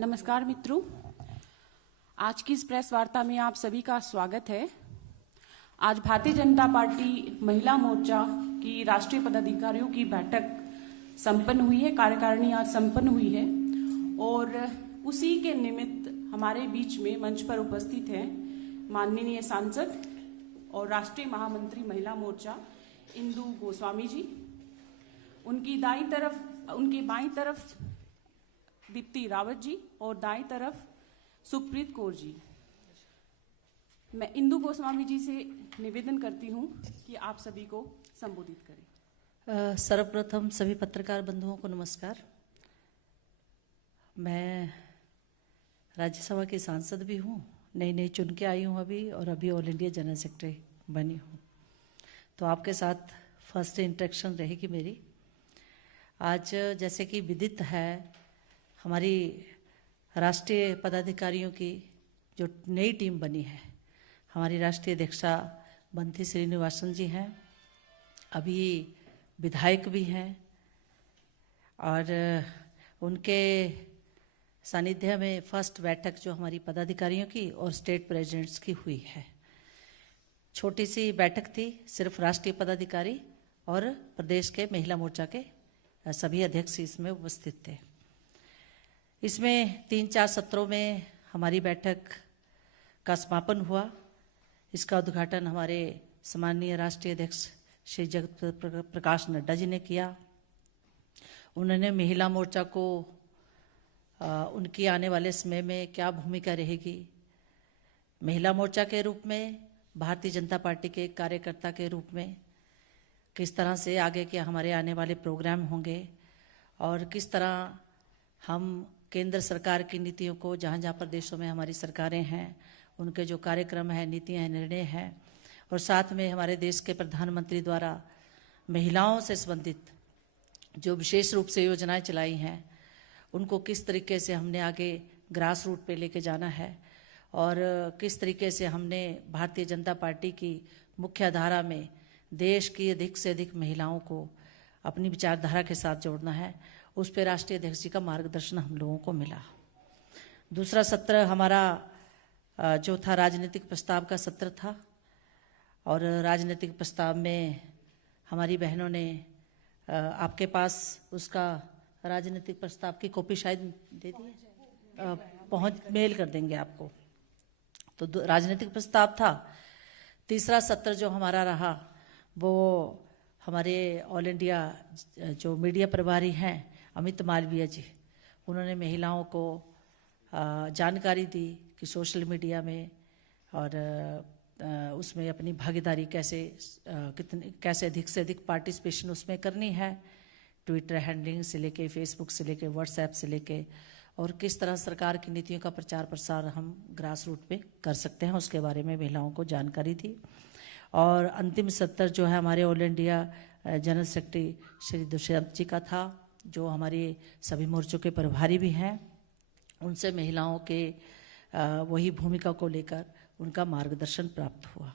नमस्कार मित्रों, आज की इस प्रेस वार्ता में आप सभी का स्वागत है। आज भारतीय जनता पार्टी महिला मोर्चा की राष्ट्रीय पदाधिकारियों की बैठक संपन्न हुई है, कार्यकारिणी आज संपन्न हुई है और उसी के निमित्त हमारे बीच में मंच पर उपस्थित हैं माननीय सांसद और राष्ट्रीय महामंत्री महिला मोर्चा इंदु गोस्वामी जी। उनके बाईं तरफ दीप्ति रावत जी और दाईं तरफ सुप्रीत कौर जी। मैं इंदु गोस्वामी जी से निवेदन करती हूँ कि आप सभी को संबोधित करें। सर्वप्रथम सभी पत्रकार बंधुओं को नमस्कार। मैं राज्यसभा की सांसद भी हूँ, नई चुन के आई हूँ अभी, और अभी ऑल इंडिया जनरल सेक्रेटरी बनी हूँ, तो आपके साथ फर्स्ट इंटरेक्शन रहेगी मेरी। आज जैसे कि विदित है, हमारी राष्ट्रीय पदाधिकारियों की जो नई टीम बनी है, हमारी राष्ट्रीय अध्यक्षा बंथी श्रीनिवासन जी हैं, अभी विधायक भी हैं, और उनके सानिध्य में फर्स्ट बैठक जो हमारी पदाधिकारियों की और स्टेट प्रेसिडेंट्स की हुई है। छोटी सी बैठक थी, सिर्फ राष्ट्रीय पदाधिकारी और प्रदेश के महिला मोर्चा के सभी अध्यक्ष इसमें उपस्थित थे। इसमें 3-4 सत्रों में हमारी बैठक का समापन हुआ। इसका उद्घाटन हमारे सम्माननीय राष्ट्रीय अध्यक्ष श्री जगत प्रकाश नड्डा जी ने किया। उन्होंने महिला मोर्चा को उनकी आने वाले समय में क्या भूमिका रहेगी, महिला मोर्चा के रूप में, भारतीय जनता पार्टी के कार्यकर्ता के रूप में किस तरह से आगे के हमारे आने वाले प्रोग्राम होंगे, और किस तरह हम केंद्र सरकार की नीतियों को, जहाँ जहाँ प्रदेशों में हमारी सरकारें हैं, उनके जो कार्यक्रम हैं, नीतियाँ हैं, निर्णय हैं, और साथ में हमारे देश के प्रधानमंत्री द्वारा महिलाओं से संबंधित जो विशेष रूप से योजनाएं चलाई हैं, उनको किस तरीके से हमने आगे ग्रास रूट पे लेके जाना है, और किस तरीके से हमने भारतीय जनता पार्टी की मुख्य धारा में देश की अधिक से अधिक महिलाओं को अपनी विचारधारा के साथ जोड़ना है, उस पर राष्ट्रीय अध्यक्ष जी का मार्गदर्शन हम लोगों को मिला। दूसरा सत्र हमारा जो था राजनीतिक प्रस्ताव का सत्र था, और राजनीतिक प्रस्ताव में हमारी बहनों ने आपके पास उसका राजनीतिक प्रस्ताव की कॉपी शायद दे दी, मेल कर देंगे आपको। तो राजनीतिक प्रस्ताव था। तीसरा सत्र जो हमारा रहा वो हमारे ऑल इंडिया जो मीडिया प्रभारी हैं अमित मालवीय जी, उन्होंने महिलाओं को जानकारी दी कि सोशल मीडिया में और उसमें अपनी भागीदारी कैसे अधिक से अधिक पार्टिसिपेशन उसमें करनी है, ट्विटर हैंडलिंग से लेके, फेसबुक से लेके, व्हाट्सएप से लेके, और किस तरह सरकार की नीतियों का प्रचार प्रसार हम ग्रास रूट पे कर सकते हैं, उसके बारे में महिलाओं को जानकारी दी। और अंतिम सत्र जो है हमारे all India general secretary Shri Dushyant ji का था, जो हमारे सभी मोर्चों के प्रभारी भी हैं, उनसे महिलाओं के वही भूमिका को लेकर उनका मार्गदर्शन प्राप्त हुआ।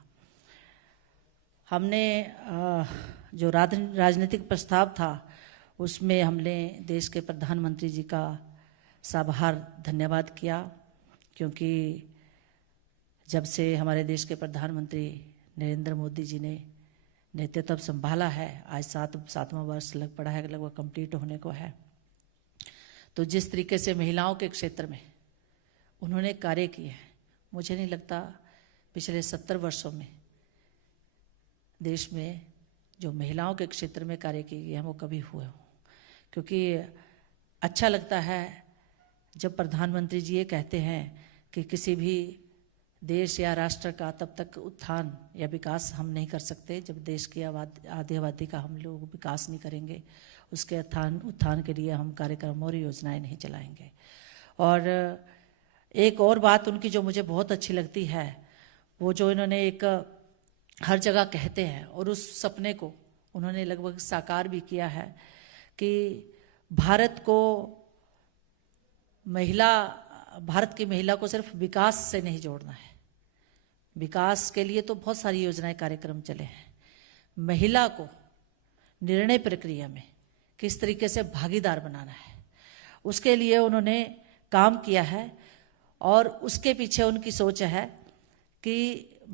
हमने जो राजनीतिक प्रस्ताव था उसमें हमने देश के प्रधानमंत्री जी का साबार धन्यवाद किया, क्योंकि जब से हमारे देश के प्रधानमंत्री नरेंद्र मोदी जी ने नेतृत्व संभाला है, आज 7वां वर्ष लग पड़ा है, लगभग कंप्लीट होने को है, तो जिस तरीके से महिलाओं के क्षेत्र में उन्होंने कार्य किए हैं, मुझे नहीं लगता पिछले 70 वर्षों में देश में जो महिलाओं के क्षेत्र में कार्य किए गए हैं वो कभी हुए हों। क्योंकि अच्छा लगता है जब प्रधानमंत्री जी ये कहते हैं कि किसी भी देश या राष्ट्र का तब तक उत्थान या विकास हम नहीं कर सकते जब देश की आधी आबादी का हम लोग विकास नहीं करेंगे, उसके उत्थान के लिए हम कार्यक्रम और योजनाएं नहीं चलाएंगे। और एक और बात उनकी जो मुझे बहुत अच्छी लगती है, वो जो इन्होंने एक हर जगह कहते हैं और उस सपने को उन्होंने लगभग साकार भी किया है कि भारत की महिला को सिर्फ विकास से नहीं जोड़ना है, विकास के लिए तो बहुत सारी योजनाएं कार्यक्रम चले हैं। महिला को निर्णय प्रक्रिया में किस तरीके से भागीदार बनाना है, उसके लिए उन्होंने काम किया है और उसके पीछे उनकी सोच है कि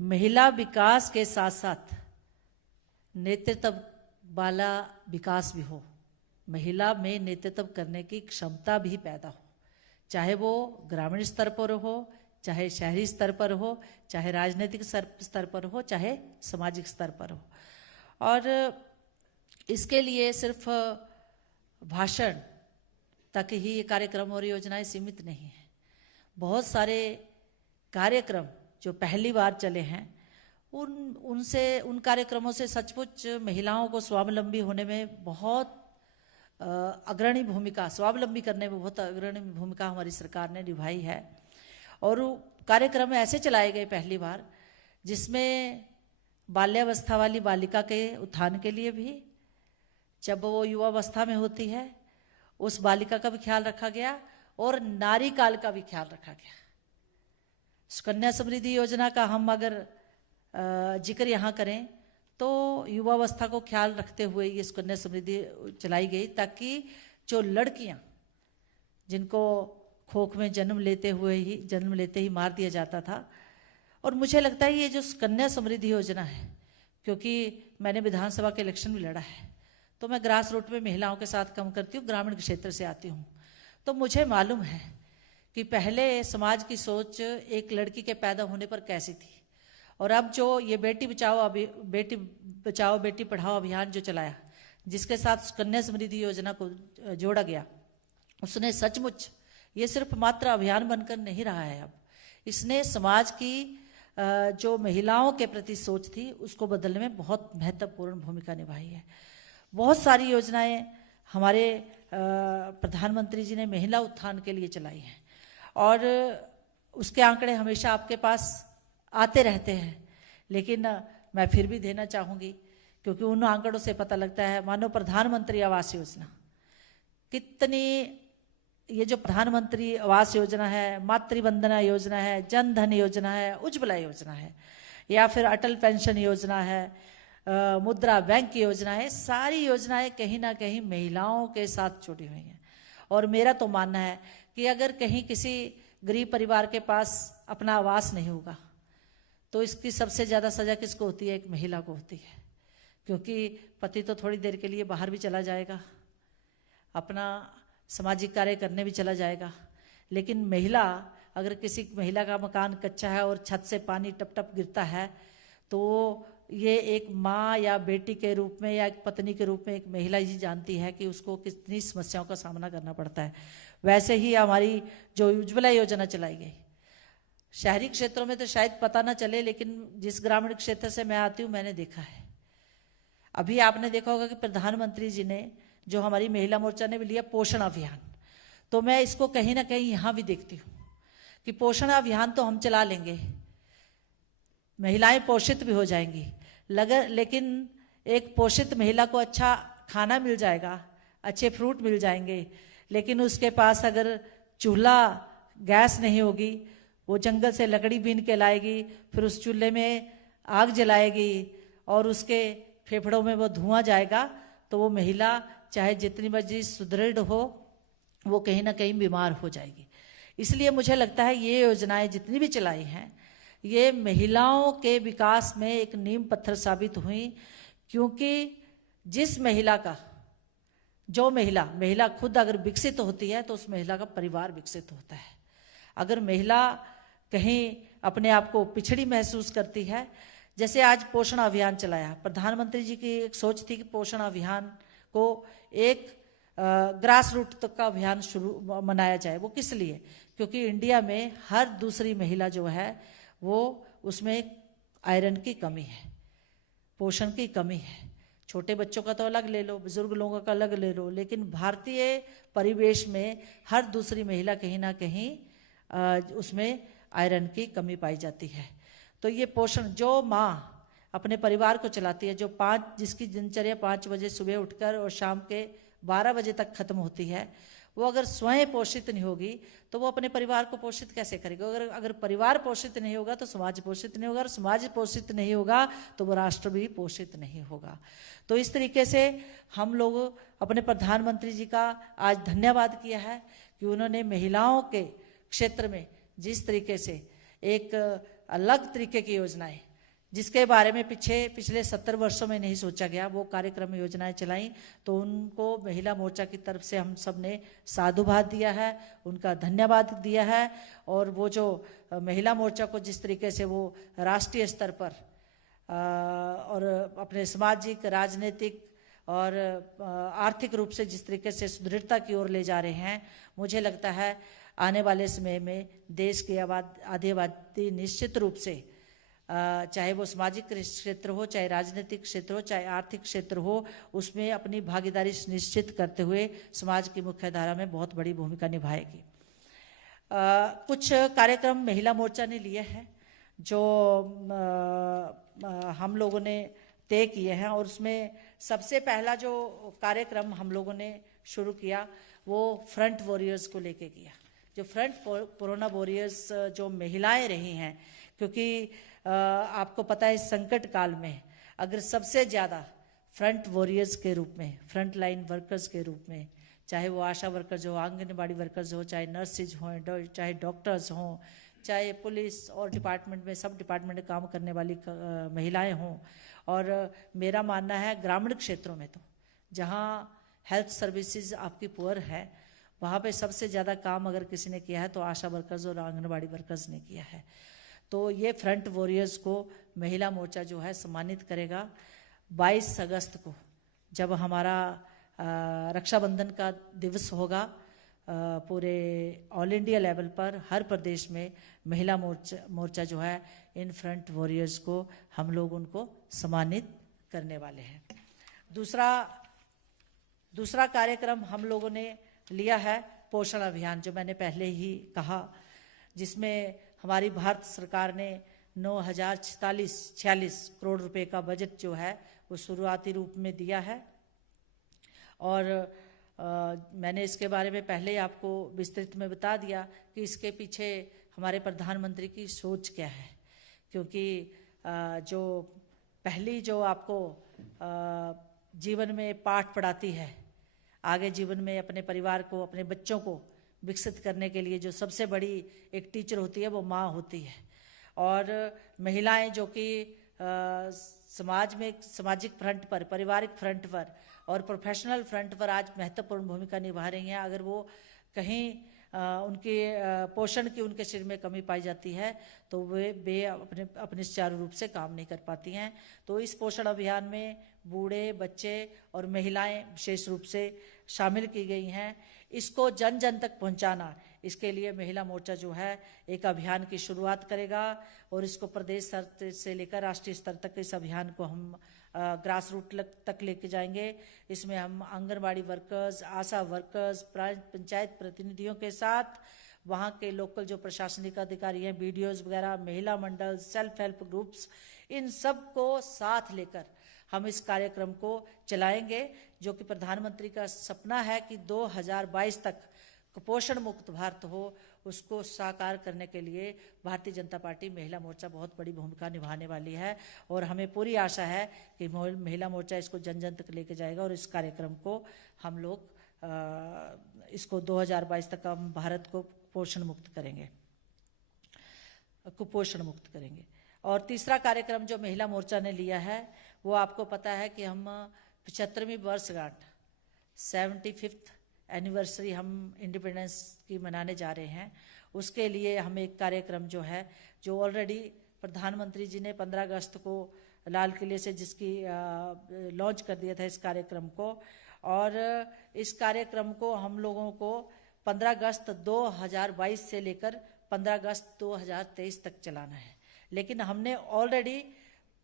महिला विकास के साथ साथ नेतृत्व वाला विकास भी हो, महिला में नेतृत्व करने की क्षमता भी पैदा हो, चाहे वो ग्रामीण स्तर पर हो, चाहे शहरी स्तर पर हो, चाहे राजनीतिक स्तर पर हो, चाहे सामाजिक स्तर पर हो। और इसके लिए सिर्फ भाषण तक ही ये कार्यक्रम और योजनाएं सीमित नहीं हैं। बहुत सारे कार्यक्रम जो पहली बार चले हैं उन कार्यक्रमों से सचमुच महिलाओं को स्वावलंबी होने में बहुत अग्रणी भूमिका, स्वावलंबी करने में बहुत अग्रणी भूमिका हमारी सरकार ने निभाई है। और कार्यक्रम ऐसे चलाए गए पहली बार जिसमें बाल्यावस्था वाली बालिका के उत्थान के लिए भी, जब वो युवावस्था में होती है उस बालिका का भी ख्याल रखा गया और नारी काल का भी ख्याल रखा गया। सुकन्या समृद्धि योजना का हम अगर जिक्र यहाँ करें तो युवावस्था को ख्याल रखते हुए ये सुकन्या समृद्धि चलाई गई, ताकि जो लड़कियाँ जिनको खोख में जन्म लेते ही मार दिया जाता था, और मुझे लगता है ये जो सुकन्या समृद्धि योजना है, क्योंकि मैंने विधानसभा के इलेक्शन भी लड़ा है तो मैं ग्रास रूट में महिलाओं के साथ काम करती हूँ, ग्रामीण क्षेत्र से आती हूँ, तो मुझे मालूम है कि पहले समाज की सोच एक लड़की के पैदा होने पर कैसी थी, और अब जो ये बेटी बचाओ बेटी पढ़ाओ अभियान जो चलाया, जिसके साथ सुकन्या समृद्धि योजना को जोड़ा गया, उसने सचमुच ये सिर्फ मात्र अभियान बनकर नहीं रहा है, अब इसने समाज की जो महिलाओं के प्रति सोच थी उसको बदलने में बहुत महत्वपूर्ण भूमिका निभाई है। बहुत सारी योजनाएं हमारे प्रधानमंत्री जी ने महिला उत्थान के लिए चलाई हैं और उसके आंकड़े हमेशा आपके पास आते रहते हैं, लेकिन मैं फिर भी देना चाहूँगी क्योंकि उन आंकड़ों से पता लगता है। मानो प्रधानमंत्री आवास योजना, कितनी ये जो प्रधानमंत्री आवास योजना है, मातृवंदना योजना है, जन धन योजना है, उज्ज्वला योजना है, या फिर अटल पेंशन योजना है, मुद्रा बैंक योजना है, सारी योजनाएं कहीं ना कहीं महिलाओं के साथ जुड़ी हुई हैं। और मेरा तो मानना है कि अगर कहीं किसी गरीब परिवार के पास अपना आवास नहीं होगा तो इसकी सबसे ज़्यादा सजा किसको होती है? एक महिला को होती है, क्योंकि पति तो थोड़ी देर के लिए बाहर भी चला जाएगा, अपना सामाजिक कार्य करने भी चला जाएगा, लेकिन महिला, अगर किसी महिला का मकान कच्चा है और छत से पानी टप टप गिरता है तो ये एक माँ या बेटी के रूप में या एक पत्नी के रूप में एक महिला ही जानती है कि उसको कितनी समस्याओं का सामना करना पड़ता है। वैसे ही हमारी जो उज्ज्वला योजना चलाई गई, शहरी क्षेत्रों में तो शायद पता ना चले, लेकिन जिस ग्रामीण क्षेत्र से मैं आती हूँ मैंने देखा है। अभी आपने देखा होगा कि प्रधानमंत्री जी ने जो हमारी महिला मोर्चा ने भी लिया पोषण अभियान, तो मैं इसको कहीं ना कहीं यहाँ भी देखती हूँ कि पोषण अभियान तो हम चला लेंगे, महिलाएं पोषित भी हो जाएंगी, लेकिन एक पोषित महिला को अच्छा खाना मिल जाएगा, अच्छे फ्रूट मिल जाएंगे, लेकिन उसके पास अगर चूल्हा गैस नहीं होगी, वो जंगल से लकड़ी बीन के लाएगी, फिर उस चूल्हे में आग जलाएगी और उसके फेफड़ों में वो धुआं जाएगा, तो वो महिला चाहे जितनी मर्जी सुदृढ़ हो वो कहीं ना कहीं बीमार हो जाएगी। इसलिए मुझे लगता है ये योजनाएं जितनी भी चलाई हैं ये महिलाओं के विकास में एक नींव पत्थर साबित हुई, क्योंकि जिस महिला का जो महिला खुद अगर विकसित होती है तो उस महिला का परिवार विकसित होता है। अगर महिला कहीं अपने आप को पिछड़ी महसूस करती है, जैसे आज पोषण अभियान चलाया, प्रधानमंत्री जी की एक सोच थी कि पोषण अभियान को एक ग्रास रूट तक का अभियान मनाया जाए। वो किस लिए? क्योंकि इंडिया में हर दूसरी महिला जो है वो उसमें आयरन की कमी है, पोषण की कमी है। छोटे बच्चों का तो अलग ले लो, बुजुर्ग लोगों का अलग ले लो, लेकिन भारतीय परिवेश में हर दूसरी महिला कहीं ना कहीं उसमें आयरन की कमी पाई जाती है। तो ये पोषण, जो माँ अपने परिवार को चलाती है, जिसकी दिनचर्या 5 बजे सुबह उठकर और शाम के 12 बजे तक खत्म होती है, वो अगर स्वयं पोषित नहीं होगी तो वो अपने परिवार को पोषित कैसे करेगी। अगर परिवार पोषित नहीं होगा तो समाज पोषित नहीं होगा, और समाज पोषित नहीं होगा तो वो राष्ट्र भी पोषित नहीं होगा। तो इस तरीके से हम लोग अपने प्रधानमंत्री जी का आज धन्यवाद किया है कि उन्होंने महिलाओं के क्षेत्र में जिस तरीके से एक अलग तरीके की योजनाएं, जिसके बारे में पिछले 70 वर्षों में नहीं सोचा गया, वो कार्यक्रम योजनाएं चलाई, तो उनको महिला मोर्चा की तरफ से हम सब ने साधुवाद दिया है, उनका धन्यवाद दिया है। और वो जो महिला मोर्चा को जिस तरीके से वो राष्ट्रीय स्तर पर और अपने सामाजिक, राजनीतिक और आर्थिक रूप से जिस तरीके से सुदृढ़ता की ओर ले जा रहे हैं, मुझे लगता है आने वाले समय में देश की आधी आबादी निश्चित रूप से, चाहे वो सामाजिक क्षेत्र हो, चाहे राजनीतिक क्षेत्र हो, चाहे आर्थिक क्षेत्र हो, उसमें अपनी भागीदारी सुनिश्चित करते हुए समाज की मुख्य धारा में बहुत बड़ी भूमिका निभाएगी। कुछ कार्यक्रम महिला मोर्चा ने लिए हैं जो हम लोगों ने तय किए हैं, और उसमें सबसे पहला जो कार्यक्रम हम लोगों ने शुरू किया वो फ्रंट वॉरियर्स को लेके किया। जो फ्रंट कोरोना वॉरियर्स जो महिलाएं रही हैं, क्योंकि आपको पता है इस संकट काल में अगर सबसे ज़्यादा फ्रंट वॉरियर्स के रूप में, फ्रंट लाइन वर्कर्स के रूप में, चाहे वो आशा वर्कर्स हो, आंगनबाड़ी वर्कर्स हो, चाहे नर्सिज हों, चाहे डॉक्टर्स हों, चाहे पुलिस और डिपार्टमेंट में, सब डिपार्टमेंट में काम करने वाली महिलाएं हों, और मेरा मानना है ग्रामीण क्षेत्रों में तो जहाँ हेल्थ सर्विसेज आपकी पुअर है, वहाँ पे सबसे ज़्यादा काम अगर किसी ने किया है तो आशा वर्कर्स और आंगनबाड़ी वर्कर्स ने किया है। तो ये फ्रंट वॉरियर्स को महिला मोर्चा जो है सम्मानित करेगा। 22 अगस्त को जब हमारा रक्षाबंधन का दिवस होगा, पूरे ऑल इंडिया लेवल पर हर प्रदेश में महिला मोर्चा जो है इन फ्रंट वॉरियर्स को हम लोग उनको सम्मानित करने वाले हैं। दूसरा कार्यक्रम हम लोगों ने लिया है पोषण अभियान, जो मैंने पहले ही कहा, जिसमें हमारी भारत सरकार ने 9,046 करोड़ रुपए का बजट जो है वो शुरुआती रूप में दिया है। और मैंने इसके बारे में पहले ही आपको विस्तृत में बता दिया कि इसके पीछे हमारे प्रधानमंत्री की सोच क्या है, क्योंकि जो पहली जो आपको जीवन में पाठ पढ़ाती है, आगे जीवन में अपने परिवार को, अपने बच्चों को विकसित करने के लिए जो सबसे बड़ी एक टीचर होती है वो माँ होती है। और महिलाएं जो कि समाज में, सामाजिक फ्रंट पर, पारिवारिक फ्रंट पर और प्रोफेशनल फ्रंट पर आज महत्वपूर्ण भूमिका निभा रही हैं। अगर वो कहीं उनके पोषण की उनके शरीर में कमी पाई जाती है तो वे अपने सुचारू रूप से काम नहीं कर पाती हैं। तो इस पोषण अभियान में बूढ़े, बच्चे और महिलाएं विशेष रूप से शामिल की गई हैं। इसको जन जन तक पहुंचाना, इसके लिए महिला मोर्चा जो है एक अभियान की शुरुआत करेगा, और इसको प्रदेश स्तर से लेकर राष्ट्रीय स्तर तक इस अभियान को हम ग्रास रूट तक लेके जाएंगे। इसमें हम आंगनबाड़ी वर्कर्स, आशा वर्कर्स, पंचायत प्रतिनिधियों के साथ वहाँ के लोकल जो प्रशासनिक अधिकारी हैं, BDOs वगैरह, महिला मंडल, सेल्फ हेल्प ग्रुप्स, इन सब को साथ लेकर हम इस कार्यक्रम को चलाएंगे, जो कि प्रधानमंत्री का सपना है कि 2022 तक कुपोषण मुक्त भारत हो। उसको साकार करने के लिए भारतीय जनता पार्टी महिला मोर्चा बहुत बड़ी भूमिका निभाने वाली है, और हमें पूरी आशा है कि महिला मोर्चा इसको जन जन तक लेके जाएगा, और इस कार्यक्रम को हम लोग इसको 2022 तक हम भारत को कुपोषण मुक्त करेंगे। और तीसरा कार्यक्रम जो महिला मोर्चा ने लिया है वो आपको पता है कि हम 75वीं वर्षगांठ 75th एनिवर्सरी हम इंडिपेंडेंस की मनाने जा रहे हैं। उसके लिए हम एक कार्यक्रम जो है, जो ऑलरेडी प्रधानमंत्री जी ने 15 अगस्त को लाल किले से जिसकी लॉन्च कर दिया था इस कार्यक्रम को, और इस कार्यक्रम को हम लोगों को 15 अगस्त 2022 से लेकर 15 अगस्त 2023 तक चलाना है। लेकिन हमने ऑलरेडी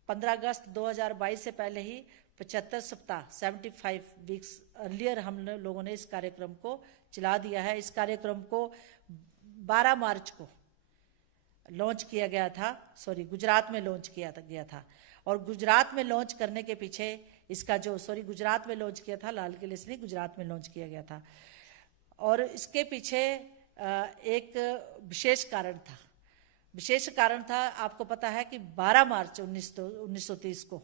15 अगस्त 2022 से पहले ही 75 सप्ताह 75 वीक्स अर्लियर हम लोगों ने इस कार्यक्रम को चला दिया है। इस कार्यक्रम को 12 मार्च को लॉन्च किया गया था, गुजरात में लॉन्च किया गया था। और गुजरात में लॉन्च करने के पीछे इसका जो गुजरात में लॉन्च किया था, लाल किले से नहीं, गुजरात में लॉन्च किया गया था। और इसके पीछे एक विशेष कारण था। विशेष कारण था, आपको पता है कि 12 मार्च 1930 को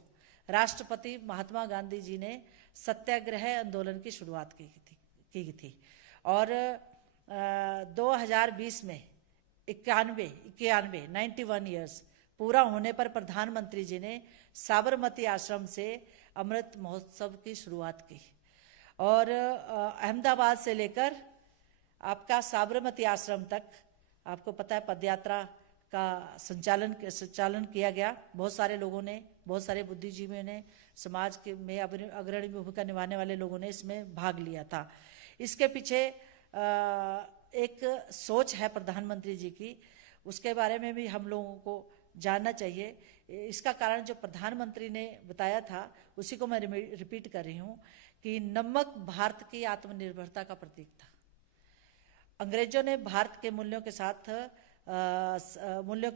राष्ट्रपति महात्मा गांधी जी ने सत्याग्रह आंदोलन की शुरुआत की थी और 2020 में 91 ईयर्स पूरा होने पर प्रधानमंत्री जी ने साबरमती आश्रम से अमृत महोत्सव की शुरुआत की और अहमदाबाद से लेकर आपका साबरमती आश्रम तक आपको पता है पदयात्रा का संचालन किया गया। बहुत सारे लोगों ने, बहुत सारे बुद्धिजीवियों ने, समाज के में अग्रणी भूमिका निभाने वाले लोगों ने इसमें भाग लिया था। इसके पीछे एक सोच है प्रधानमंत्री जी की, उसके बारे में भी हम लोगों को जानना चाहिए। इसका कारण जो प्रधानमंत्री ने बताया था उसी को मैं रिपीट कर रही हूँ कि नमक भारत की आत्मनिर्भरता का प्रतीक था। अंग्रेजों ने भारत के मूल्यों के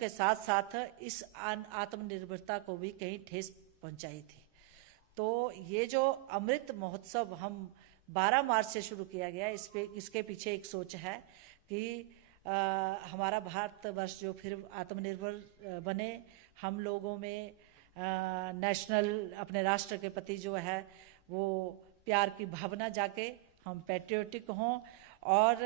साथ साथ इस आत्मनिर्भरता को भी कहीं ठेस पहुंचाई थी। तो ये जो अमृत महोत्सव हम 12 मार्च से शुरू किया गया, इसके पीछे एक सोच है कि हमारा भारतवर्ष जो फिर आत्मनिर्भर बने, हम लोगों में अपने राष्ट्र के प्रति जो है वो प्यार की भावना जाके, हम पैट्रियोटिक हों और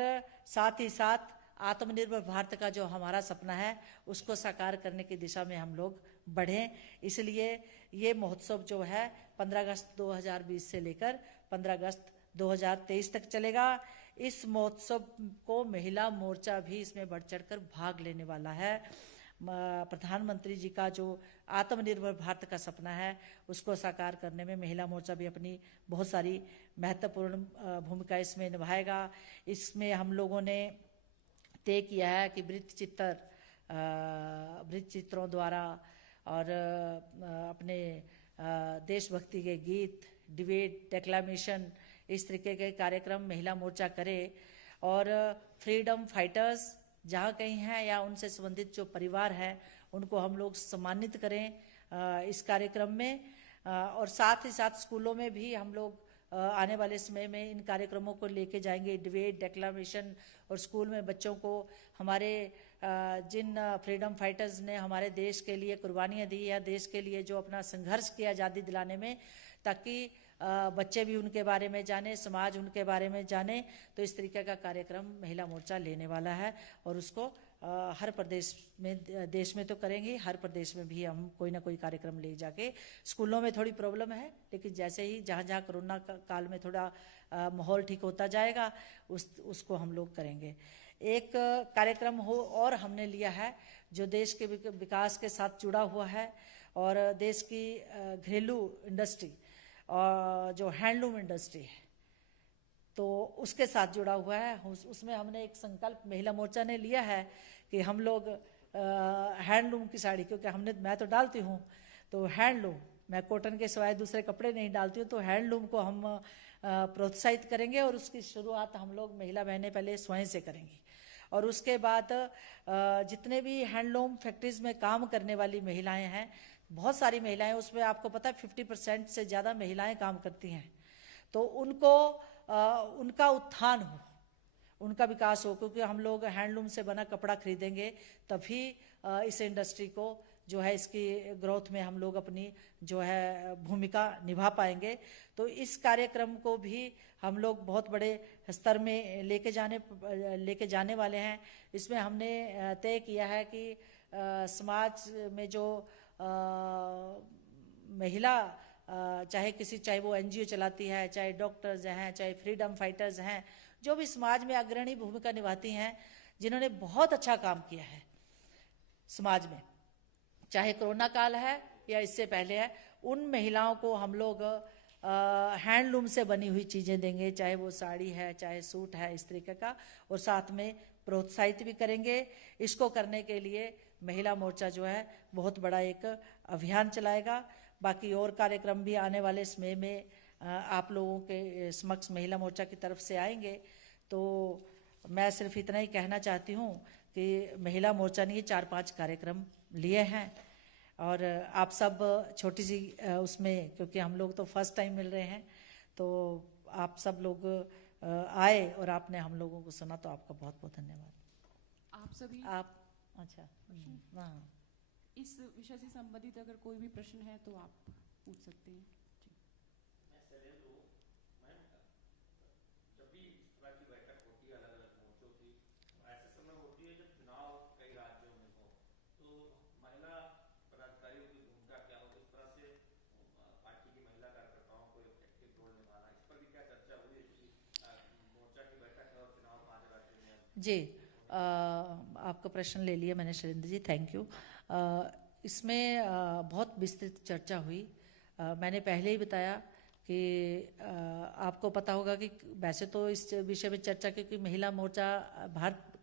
साथ ही साथ आत्मनिर्भर भारत का जो हमारा सपना है उसको साकार करने की दिशा में हम लोग बढ़ें। इसलिए ये महोत्सव जो है 15 अगस्त 2020 से लेकर 15 अगस्त 2023 तक चलेगा। इस महोत्सव को महिला मोर्चा भी इसमें बढ़ चढ़कर भाग लेने वाला है। प्रधानमंत्री जी का जो आत्मनिर्भर भारत का सपना है उसको साकार करने में महिला मोर्चा भी अपनी बहुत सारी महत्वपूर्ण भूमिका इसमें निभाएगा। इसमें हम लोगों ने तय किया है कि वृत्त चित्रों द्वारा और अपने देशभक्ति के गीत, डिबेट, डेक्लामेशन, इस तरीके के कार्यक्रम महिला मोर्चा करे और फ्रीडम फाइटर्स जहाँ कहीं हैं या उनसे संबंधित जो परिवार हैं उनको हम लोग सम्मानित करें इस कार्यक्रम में। और साथ ही साथ स्कूलों में भी हम लोग आने वाले समय में इन कार्यक्रमों को लेके जाएंगे, डिबेट, डेक्लामेशन, और स्कूल में बच्चों को हमारे जिन फ्रीडम फाइटर्स ने हमारे देश के लिए कुर्बानियाँ दी या देश के लिए जो अपना संघर्ष किया आज़ादी दिलाने में, ताकि बच्चे भी उनके बारे में जाने, समाज उनके बारे में जाने। तो इस तरीके का कार्यक्रम महिला मोर्चा लेने वाला है और उसको हर प्रदेश में, देश में तो करेंगे, हर प्रदेश में भी हम कोई ना कोई कार्यक्रम ले जाके। स्कूलों में थोड़ी प्रॉब्लम है, लेकिन जैसे ही जहाँ जहाँ कोरोना काल में थोड़ा माहौल ठीक होता जाएगा उसको हम लोग करेंगे। एक कार्यक्रम और हमने लिया है जो देश के विकास के साथ जुड़ा हुआ है और देश की घरेलू इंडस्ट्री और जो हैंडलूम इंडस्ट्री है तो उसके साथ जुड़ा हुआ है। उसमें हमने एक संकल्प महिला मोर्चा ने लिया है कि हम लोग हैंडलूम की साड़ी, क्योंकि मैं तो डालती हूँ, तो हैंडलूम, मैं कॉटन के सिवाय दूसरे कपड़े नहीं डालती हूँ, तो हैंडलूम को हम प्रोत्साहित करेंगे और उसकी शुरुआत हम लोग महिला बहनें पहले स्वयं से करेंगी। और उसके बाद जितने भी हैंडलूम फैक्ट्रीज में काम करने वाली महिलाएं हैं, बहुत सारी महिलाएं, उसमें आपको पता है 50% से ज़्यादा महिलाएं काम करती हैं, तो उनको उनका उत्थान हो, उनका विकास हो, क्योंकि हम लोग हैंडलूम से बना कपड़ा खरीदेंगे तभी इस इंडस्ट्री को जो है इसकी ग्रोथ में हम लोग अपनी जो है भूमिका निभा पाएंगे। तो इस कार्यक्रम को भी हम लोग बहुत बड़े स्तर में लेके जाने वाले हैं। इसमें हमने तय किया है कि समाज में जो महिला चाहे वो एनजीओ चलाती है, चाहे डॉक्टर्स हैं, चाहे फ्रीडम फाइटर्स हैं, जो भी समाज में अग्रणी भूमिका निभाती हैं, जिन्होंने बहुत अच्छा काम किया है समाज में, चाहे कोरोना काल है या इससे पहले है, उन महिलाओं को हम लोग हैंडलूम से बनी हुई चीज़ें देंगे, चाहे वो साड़ी है, चाहे सूट है, इस तरीके का, और साथ में प्रोत्साहित भी करेंगे। इसको करने के लिए महिला मोर्चा जो है बहुत बड़ा एक अभियान चलाएगा। बाकी और कार्यक्रम भी आने वाले समय में आप लोगों के समक्ष महिला मोर्चा की तरफ से आएंगे। तो मैं सिर्फ इतना ही कहना चाहती हूँ कि महिला मोर्चा ने ये 4-5 कार्यक्रम लिए हैं और आप सब छोटी सी उसमें, क्योंकि हम लोग तो फर्स्ट टाइम मिल रहे हैं, तो आप सब लोग आए और आपने हम लोगों को सुना, तो आपका बहुत बहुत धन्यवाद। आप सभी आप अच्छा हाँ, इस विषय से संबंधित अगर कोई भी प्रश्न है तो आप पूछ सकते हैं। जब भी इस तरह की बैठक होती है अलग अलग मोर्चों की, ऐसे समय होती है जब चुनाव कई राज्यों में हो, तो महिला पदाधिकारियों की भूमिका क्या हो, इस तरह से पार्टी की महिला कार्यकर्ताओं को एक एक्टिव रोल निभाना, इस पर भी क्या चर्चा हुई है? क्योंकि मोर्चा की बैठक है और चुनाव 5 राज्यों में। जी, आपका प्रश्न ले लिया मैंने शैलेंद्र जी, थैंक यू। इसमें बहुत विस्तृत चर्चा हुई। मैंने पहले ही बताया कि आपको पता होगा कि वैसे तो इस विषय में चर्चा, क्योंकि महिला मोर्चा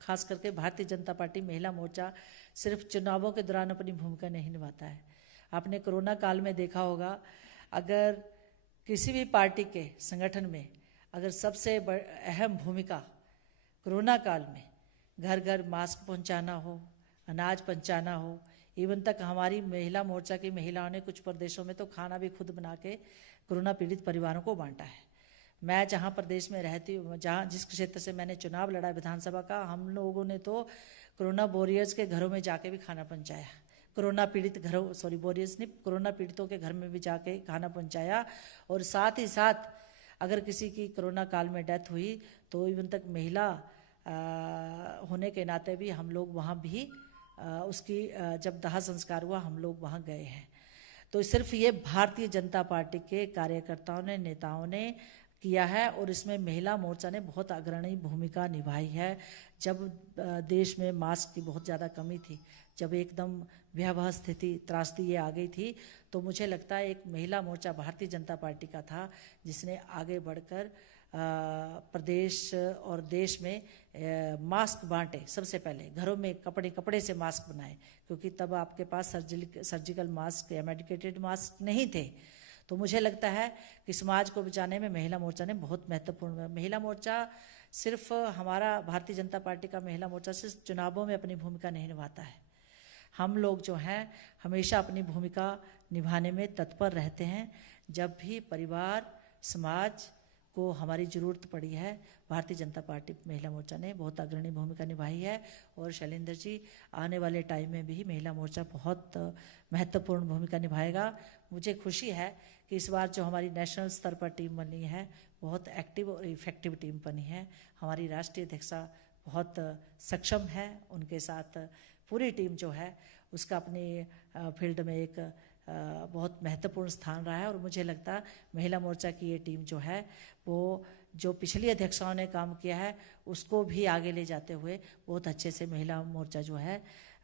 खास करके भारतीय जनता पार्टी महिला मोर्चा सिर्फ चुनावों के दौरान अपनी भूमिका नहीं निभाता है। आपने कोरोना काल में देखा होगा, अगर किसी भी पार्टी के संगठन में अगर सबसे अहम भूमिका कोरोना काल में घर घर मास्क पहुंचाना हो, अनाज पहुंचाना हो, इवन तक हमारी महिला मोर्चा की महिलाओं ने कुछ प्रदेशों में तो खाना भी खुद बना के कोरोना पीड़ित परिवारों को बांटा है। मैं जहाँ प्रदेश में रहती हूँ, जहाँ जिस क्षेत्र से मैंने चुनाव लड़ा विधानसभा का, हम लोगों ने तो कोरोना वॉरियर्स के घरों में जाके भी खाना पहुँचाया। कोरोना पीड़ित घरों, सॉरी वॉरियर्स नहीं, कोरोना पीड़ितों के घर में भी जाके खाना पहुँचाया। और साथ ही साथ अगर किसी की कोरोना काल में डेथ हुई तो इवन तक महिला होने के नाते भी हम लोग वहाँ भी उसकी जब दाह संस्कार हुआ हम लोग वहाँ गए हैं। तो सिर्फ ये भारतीय जनता पार्टी के कार्यकर्ताओं ने, नेताओं ने किया है और इसमें महिला मोर्चा ने बहुत अग्रणी भूमिका निभाई है। जब देश में मास्क की बहुत ज़्यादा कमी थी, जब एकदम भयावह स्थिति त्रासदी ये आ गई थी, तो मुझे लगता है एक महिला मोर्चा भारतीय जनता पार्टी का था जिसने आगे बढ़कर प्रदेश और देश में मास्क बांटे। सबसे पहले घरों में कपड़े से मास्क बनाए, क्योंकि तब आपके पास सर्जिकल मास्क या मेडिकेटेड मास्क नहीं थे। तो मुझे लगता है कि समाज को बचाने में महिला मोर्चा ने बहुत महत्वपूर्ण, महिला मोर्चा सिर्फ हमारा भारतीय जनता पार्टी का महिला मोर्चा सिर्फ चुनावों में अपनी भूमिका नहीं निभाता है। हम लोग जो हैं हमेशा अपनी भूमिका निभाने में तत्पर रहते हैं। जब भी परिवार, समाज को हमारी ज़रूरत पड़ी है, भारतीय जनता पार्टी महिला मोर्चा ने बहुत अग्रणी भूमिका निभाई है। और शैलेंद्र जी, आने वाले टाइम में भी महिला मोर्चा बहुत महत्वपूर्ण भूमिका निभाएगा। मुझे खुशी है कि इस बार जो हमारी नेशनल स्तर पर टीम बनी है, बहुत एक्टिव और इफेक्टिव टीम बनी है। हमारी राष्ट्रीय अध्यक्षा बहुत सक्षम है, उनके साथ पूरी टीम जो है उसका अपनी फील्ड में एक बहुत महत्वपूर्ण स्थान रहा है। और मुझे लगता है महिला मोर्चा की ये टीम जो है वो जो पिछली अध्यक्षाओं ने काम किया है उसको भी आगे ले जाते हुए बहुत अच्छे से महिला मोर्चा जो है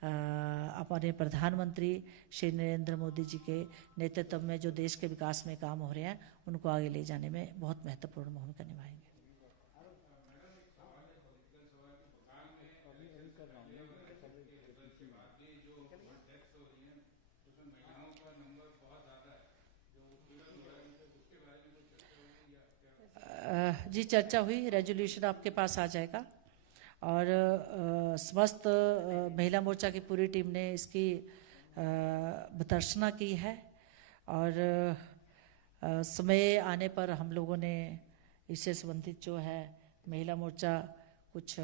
हमारे प्रधानमंत्री श्री नरेंद्र मोदी जी के नेतृत्व में जो देश के विकास में काम हो रहे हैं उनको आगे ले जाने में बहुत महत्वपूर्ण भूमिका निभाएंगे। जी, चर्चा हुई, रेजोल्यूशन आपके पास आ जाएगा और समस्त महिला मोर्चा की पूरी टीम ने इसकी भर्त्सना की है। और समय आने पर हम लोगों ने इससे संबंधित जो है महिला मोर्चा कुछ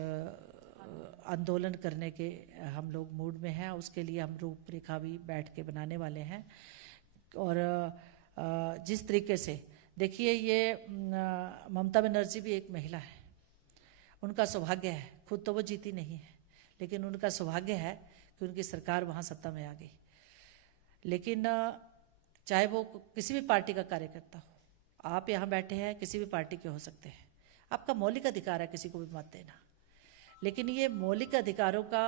आंदोलन करने के हम लोग मूड में हैं। उसके लिए हम रूपरेखा भी बैठ के बनाने वाले हैं। और जिस तरीके से देखिए, ये ममता बनर्जी भी एक महिला है, उनका सौभाग्य है, खुद तो वो जीती नहीं है, लेकिन उनका सौभाग्य है कि उनकी सरकार वहाँ सत्ता में आ गई। लेकिन चाहे वो किसी भी पार्टी का कार्यकर्ता हो, आप यहाँ बैठे हैं, किसी भी पार्टी के हो सकते हैं, आपका मौलिक अधिकार है किसी को भी मत देना। लेकिन ये मौलिक अधिकारों का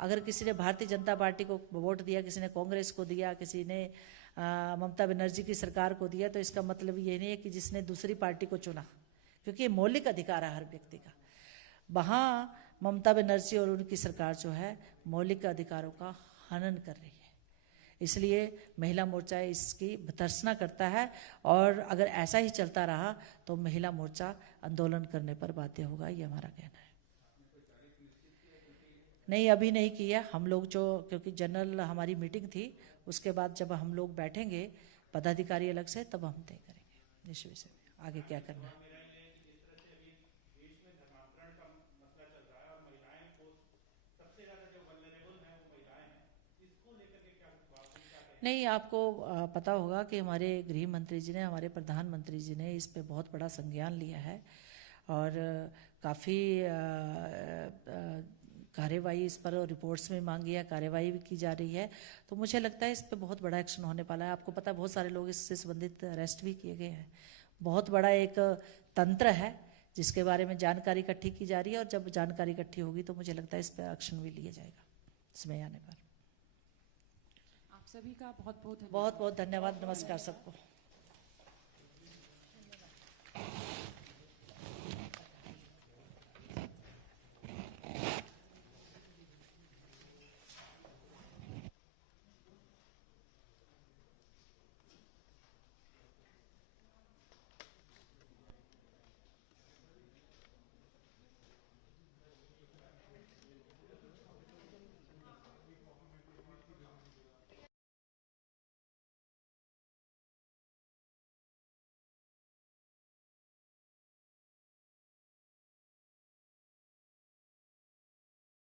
अगर किसी ने भारतीय जनता पार्टी को वोट दिया, किसी ने कांग्रेस को दिया, किसी ने ममता बनर्जी की सरकार को दिया, तो इसका मतलब ये नहीं है कि जिसने दूसरी पार्टी को चुना, क्योंकि ये मौलिक अधिकार है हर व्यक्ति का। वहाँ ममता बनर्जी और उनकी सरकार जो है मौलिक अधिकारों का हनन कर रही है। इसलिए महिला मोर्चा इसकी भर्त्सना करता है और अगर ऐसा ही चलता रहा तो महिला मोर्चा आंदोलन करने पर बाध्य होगा, ये हमारा कहना है। नहीं, अभी नहीं किया हम लोग, जो क्योंकि जनरल हमारी मीटिंग थी, उसके बाद जब हम लोग बैठेंगे पदाधिकारी अलग से, तब हम तय करेंगे इस विषय में आगे क्या करना है। नहीं, आपको पता होगा कि हमारे गृह मंत्री जी ने, हमारे प्रधानमंत्री जी ने इस पे बहुत बड़ा संज्ञान लिया है और काफ़ी कार्यवाही इस पर रिपोर्ट्स में मांगी है, कार्यवाही भी की जा रही है। तो मुझे लगता है इस पे बहुत बड़ा एक्शन होने वाला है। आपको पता है बहुत सारे लोग इससे संबंधित अरेस्ट भी किए गए हैं। बहुत बड़ा एक तंत्र है जिसके बारे में जानकारी इकट्ठी की जा रही है और जब जानकारी इकट्ठी होगी तो मुझे लगता है इस पर एक्शन भी लिया जाएगा समय आने पर। आप सभी का बहुत बहुत बहुत बहुत धन्यवाद। नमस्कार सबको।